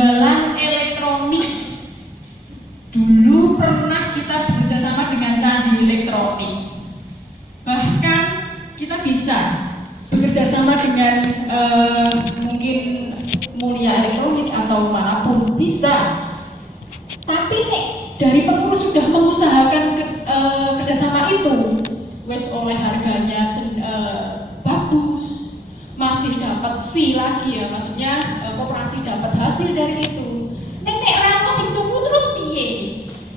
jualan elektronik. Dulu pernah kita bekerjasama dengan Candi Elektronik. Bahkan kita bisa bekerjasama dengan mungkin Mulia Elektronik atau manapun bisa. Tapi nih dari pengurus sudah mengusahakan kerjasama itu, wes oleh harganya bagus, masih dapat fee lagi ya, maksudnya koperasi dapat hasil dari itu. Nek ramos itu terus piye,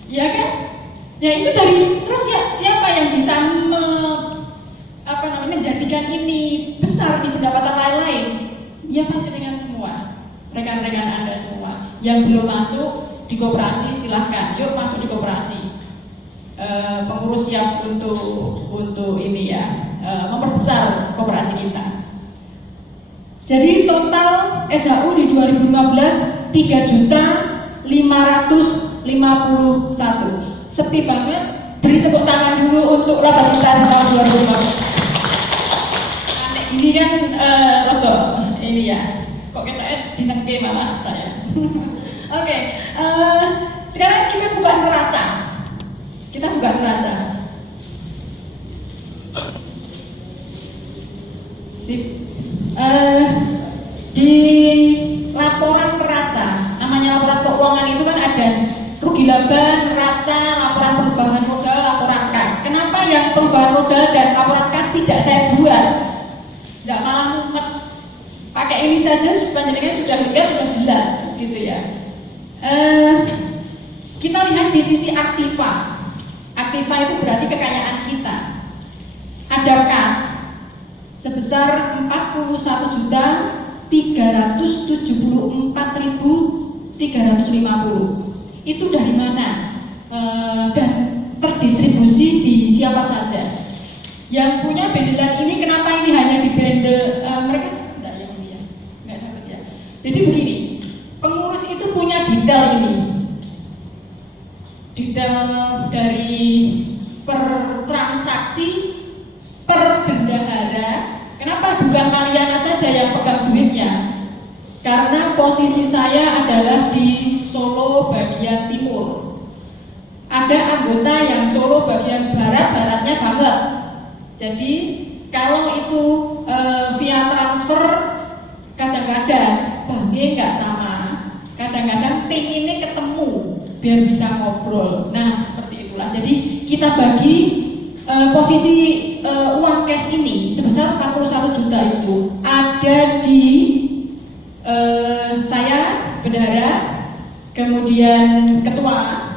ya kan? Ya itu dari terus ya siapa yang bisa menjadikan ini besar di pendapatan lain-lain? Ya panjenengan semua, rekan-rekan Anda semua. Yang belum masuk di koperasi silahkan, yuk masuk di koperasi. Pengurus siap untuk ini ya, memperbesar koperasi kita. Jadi total SHU di 2015 3.551. Sepi banget. Beri tepuk tangan dulu untuk Laba kita tahun 2015. Ini kan ini ya. Kok kita dinengke malah saya. Oke, sekarang kita buka neraca. Di laporan neraca, namanya laporan keuangan itu kan ada rugi laba, neraca, laporan perubahan modal, laporan kas. Kenapa yang perubahan modal dan laporan kas tidak saya buat? Tidak malah mumet. Pakai ini saja panjenengan sudah lihat, sudah jelas gitu ya. Kita lihat di sisi aktiva. Aktiva itu berarti kekayaan kita. Ada kas sebesar 41.374.350. Itu dari mana? Dan terdistribusi di siapa saja? Yang punya bendelan ini kenapa ini hanya di bendel mereka? Enggak yang ini ya, enggak dapat ya. Jadi begini, pengurus itu punya detail ini. Detail dari per transaksi, per bendahara. Kenapa bukan Mariana saja yang pegang duitnya? Karena posisi saya adalah di Solo bagian timur. Ada anggota yang Solo bagian barat, baratnya banget. Jadi kalau itu via transfer kadang-kadang bagian nggak sama. Kadang-kadang pengennya ketemu biar bisa ngobrol. Nah seperti itulah. Jadi kita bagi posisi uang cash ini sebesar 41 juta itu ada di saya bendahara, kemudian ketua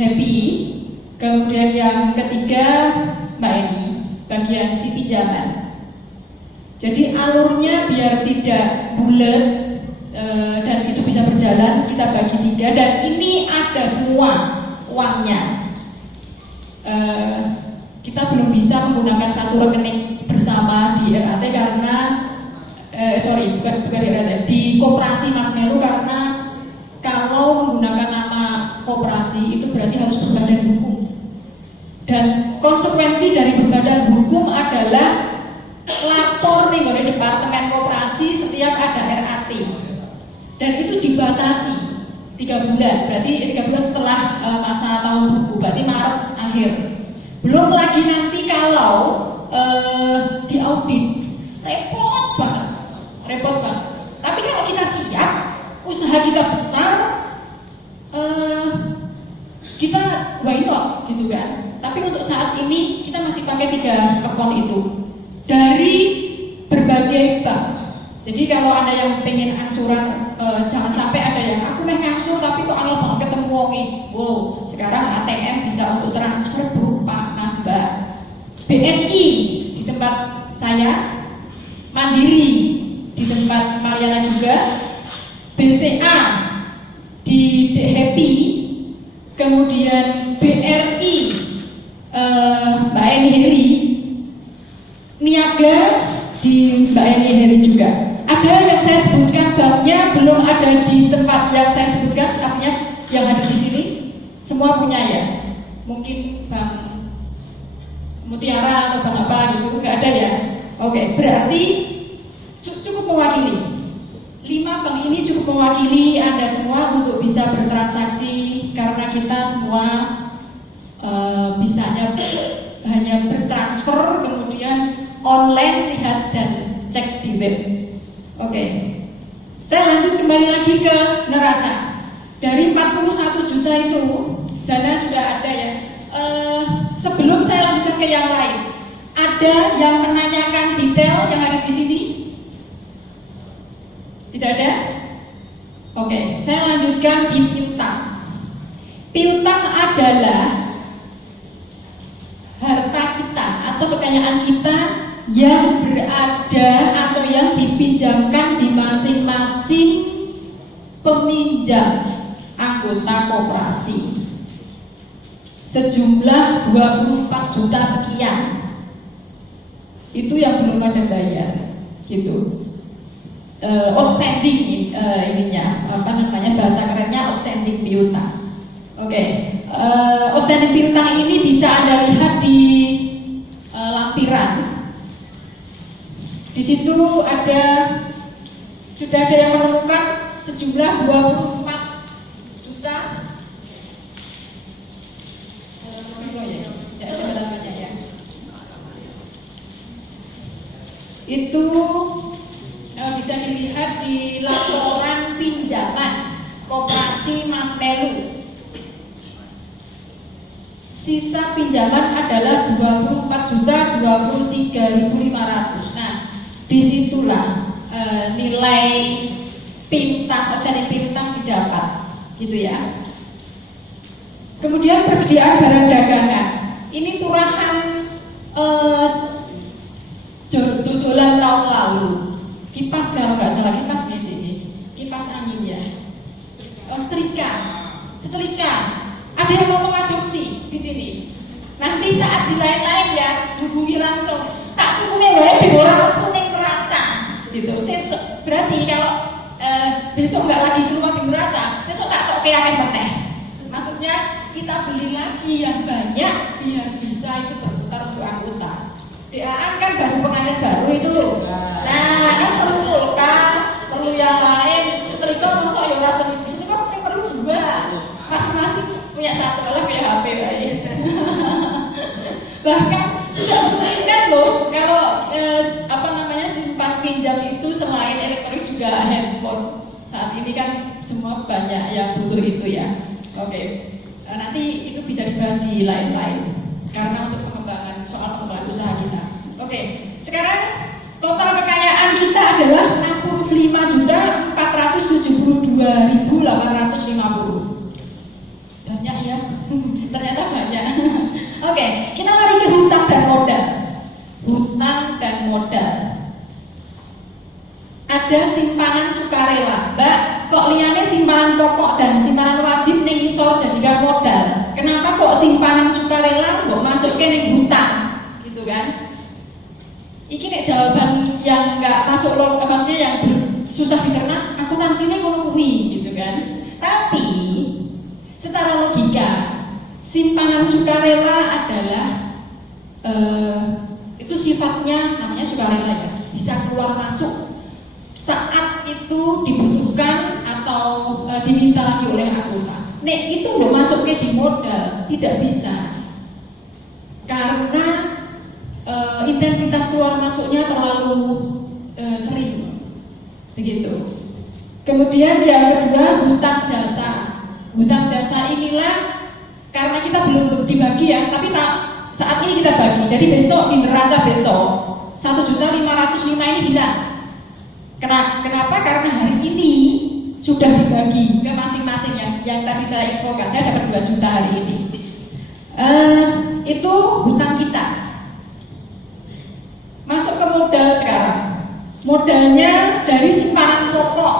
Happy, kemudian yang ketiga Mbak Eni bagian si pinjaman. Jadi alurnya biar tidak bulat dan itu bisa berjalan, kita bagi 3 dan ini ada semua uangnya. Kita belum bisa menggunakan satu rekening bersama di RAT karena bukan di RAT, di koperasi Mas Meru, karena kalau menggunakan nama koperasi itu berarti harus berbadan hukum. Dan konsekuensi dari berbadan hukum adalah lapor nih dari departemen koperasi setiap ada RAT. Dan itu dibatasi 3 bulan, berarti 3 bulan setelah masa tahun buku, berarti Maret akhir. Belum lagi nanti kalau diaudit, repot banget. Tapi kalau kita siap, usaha kita besar, kita why not gitu kan. Tapi untuk saat ini kita masih pakai 3 akun itu dari berbagai bank. Jadi kalau ada yang pengen angsuran, jangan sampai ada yang aku pengen ngangsur tapi kok angel banget ketemu wongi. Wow, sekarang ATM bisa untuk transfer berupa nasabah. BNI di tempat saya, Mandiri di tempat Mariana juga, BCA di Happy, kemudian BRI Mbak Eni Heri, Niaga di Mbak Eni Heri juga. Ada yang saya sebutkan banknya belum ada di tempat yang saya sebutkan, artinya yang ada di sini semua punya ya. Mungkin Bank Mutiara atau Bank apa gitu, nggak ada ya. Oke, berarti cukup mewakili 5 bank ini cukup mewakili Anda semua untuk bisa bertransaksi karena kita semua bisanya hanya bertransfer kemudian online lihat dan cek di web. Oke. Saya lanjut kembali lagi ke neraca. Dari 41 juta itu dana sudah ada ya. Sebelum saya lanjutkan ke yang lain, ada yang menanyakan detail yang ada di sini? Tidak ada? Oke, saya lanjutkan di piutang. Piutang adalah harta kita atau kekayaan kita yang berada atau yang dipinjamkan di masing-masing peminjam anggota koperasi sejumlah 24 juta sekian. Itu yang belum ada bayar, gitu. Outstanding bahasa kerennya outstanding piutang. Oke. Outstanding piutang ini bisa Anda lihat di lampiran. Di situ sudah ada yang menemukan sejumlah 24 juta. Itu bisa dilihat di laporan pinjaman Koperasi Mas Melu. Sisa pinjaman adalah 24.23.500. Nah, disitulah nilai piutang, outstanding piutang didapat, gitu ya. Kemudian persediaan barang dagangan. Ini turahan dodolan tahun lalu. Kipas kalau nggak salah, kipas ini, kipas angin ya. Setrika. Ada yang mau mengadopsi di sini. Nanti saat di lain-lain ya, hubungi langsung. Tak tukune wae di orang kuning neraca, gitu. Berarti kalau besok nggak lagi keluar di neraca, besok tak tok akeh meneh. Maksudnya kita beli lagi yang banyak biar bisa itu berputar untuk anggota. DAan kan baru pengadaan baru itu. Nah, kan perlu kulkas, perlu yang lain. Setrika masuk ya ora di sini kok perlu dua. Masing-masing punya satu, malah punya HP lain. Bahkan tidak memungkinkan loh kalau simpan pinjam itu selain elektronik juga handphone. Saat ini kan semua banyak yang butuh itu ya. Oke. Nanti itu bisa dibahas di lain-lain karena untuk pengembangan soal pengembangan usaha kita. Oke. Sekarang total kekayaan kita adalah 65.472.850. Banyak ya, ternyata banyak. Oke, kita lari ke hutang dan modal. Hutang dan modal. Ada simpanan sukarela, Mbak. Kok liane simpanan pokok dan simpanan wajib ning isor jadikan modal. Kenapa kok simpanan sukarela kok masukin ning hutang, gitu kan? Iki nek jawaban yang nggak masuk logika, maksudnya yang susah dicerna, akuntansinya ngono kuwi, gitu kan? Tapi secara logika, simpanan sukarela adalah itu sifatnya namanya sukarela ya, bisa keluar masuk saat itu dibutuhkan atau diminta lagi oleh anggota. Nek itu lo masuknya di modal tidak bisa karena intensitas keluar masuknya terlalu sering, begitu. Kemudian yang kedua hutang jasa. Hutang jasa inilah karena kita belum dibagi ya, tapi saat ini kita bagi. Jadi besok di neraca besok 1.505.000 ini hilang. Kenapa? Karena hari ini sudah dibagi ke masing-masing yang tadi saya infokan. Saya dapat 2 juta hari ini. Itu hutang kita. Masuk ke modal sekarang. Modalnya dari simpanan pokok.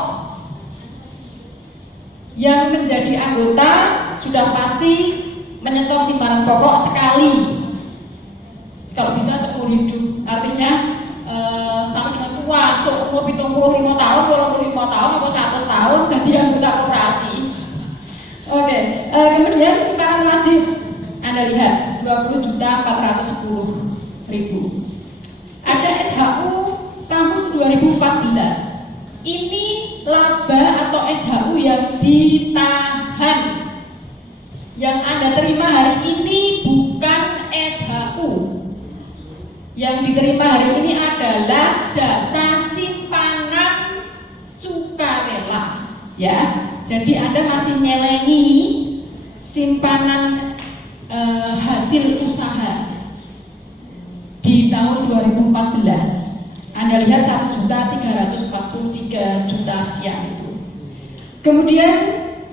Yang menjadi anggota sudah pasti menyetor simpanan pokok sekali. Kalau bisa seumur hidup, artinya sampai dengan tua, seumur 75 tahun, 25 tahun, atau 100 tahun jadi anggota koperasi. Oke, kemudian simpanan wajib Anda lihat 20.410.000. Ada SHU tahun 2014. Ini laba atau SHU yang ditahan. Yang Anda terima hari ini bukan SHU. Yang diterima hari ini adalah jasa simpanan sukarela, ya. Jadi Anda masih nyelengi simpanan hasil usaha di tahun 2014. Anda lihat 1.343 juta sekian itu. Kemudian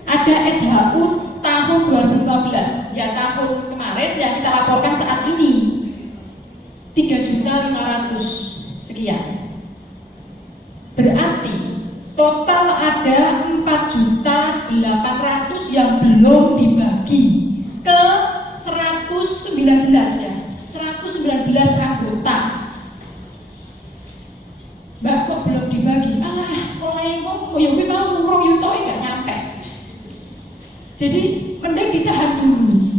ada SHU tahun 2015, ya tahun kemarin yang kita laporkan saat ini 3.500 sekian. Berarti total ada 4.800 yang belum dibagi ke 119 ya, 119 anggota. Mbak kok belum dibagi? Alah, oleh kok yang mau ngurung yuto nggak nyampe. Jadi mending ditahan dulu.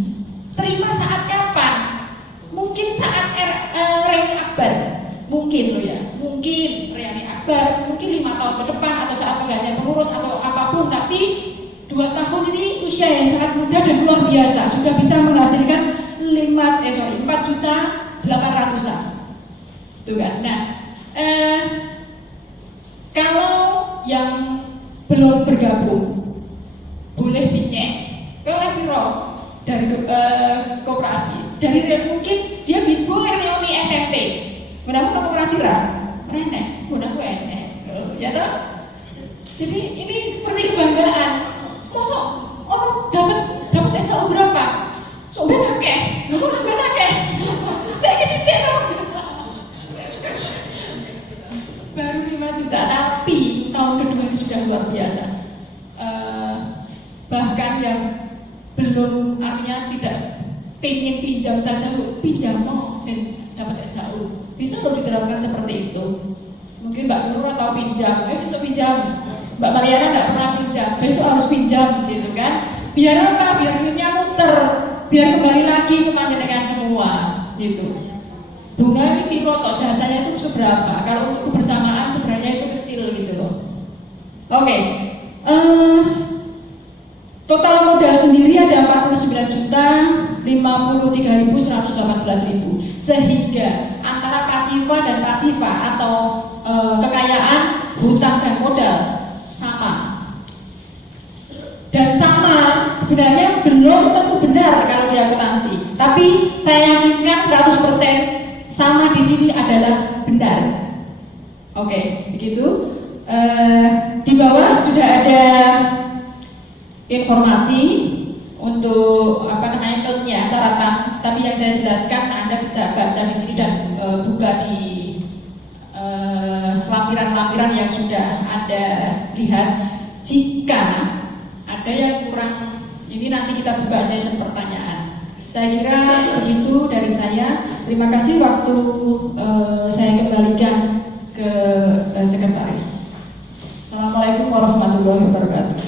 Terima saat kapan? Mungkin saat Reuni Akbar, mungkin loh ya, mungkin Reuni Akbar, mungkin 5 tahun ke depan atau saat penggantian pengurus atau apapun. Tapi 2 tahun ini usia yang sangat muda dan luar biasa, sudah bisa menghasilkan 4.800.000-an, tuh kan? Nah, kalau yang belum bergabung boleh dicek ke Leviro dari koperasi, dari mungkin dia bisa boleh reuni SMP, kenapa ke koperasi lah, merenek, udah gue enek, ya toh. Jadi ini seperti kebanggaan, mosok orang dapat SHU berapa? Soalnya akeh, nggak sebenarnya akeh, saya kesini dong. Baru 5 juta, tapi tahun kedua ini sudah luar biasa. Bahkan yang belum, artinya tidak pengen pinjam saja, pinjam mau dan dapat SHU. Bisa loh diterapkan seperti itu. Mungkin Mbak Nurul tahu pinjam, besok pinjam. Mbak Mariana nggak pernah pinjam, besok harus pinjam, gitu kan? Biar apa? Biar duitnya muter, biar kembali lagi ke panjenengan semua, gitu. Bunga ini foto jasanya itu seberapa? Kalau untuk kebersamaan sebenarnya itu kecil gitu loh. Oke, total modal sendiri ada 49.053.118.000, sehingga antara pasifa dan pasifa atau kekayaan, hutang dan modal sama. Dan sama sebenarnya belum tentu benar kalau di akuntansi, tapi saya yakinkan 100% sama di sini adalah benar. Oke, begitu. Di bawah sudah ada informasi untuk note-nya, catatan. Tapi yang saya jelaskan Anda bisa baca di sini dan buka di lampiran-lampiran yang sudah Anda lihat. Jika ada yang kurang, ini nanti kita buka sesi pertanyaan. Saya kira begitu dari saya. Terima kasih, waktu saya kembalikan ke sekretaris. Assalamualaikum warahmatullahi wabarakatuh.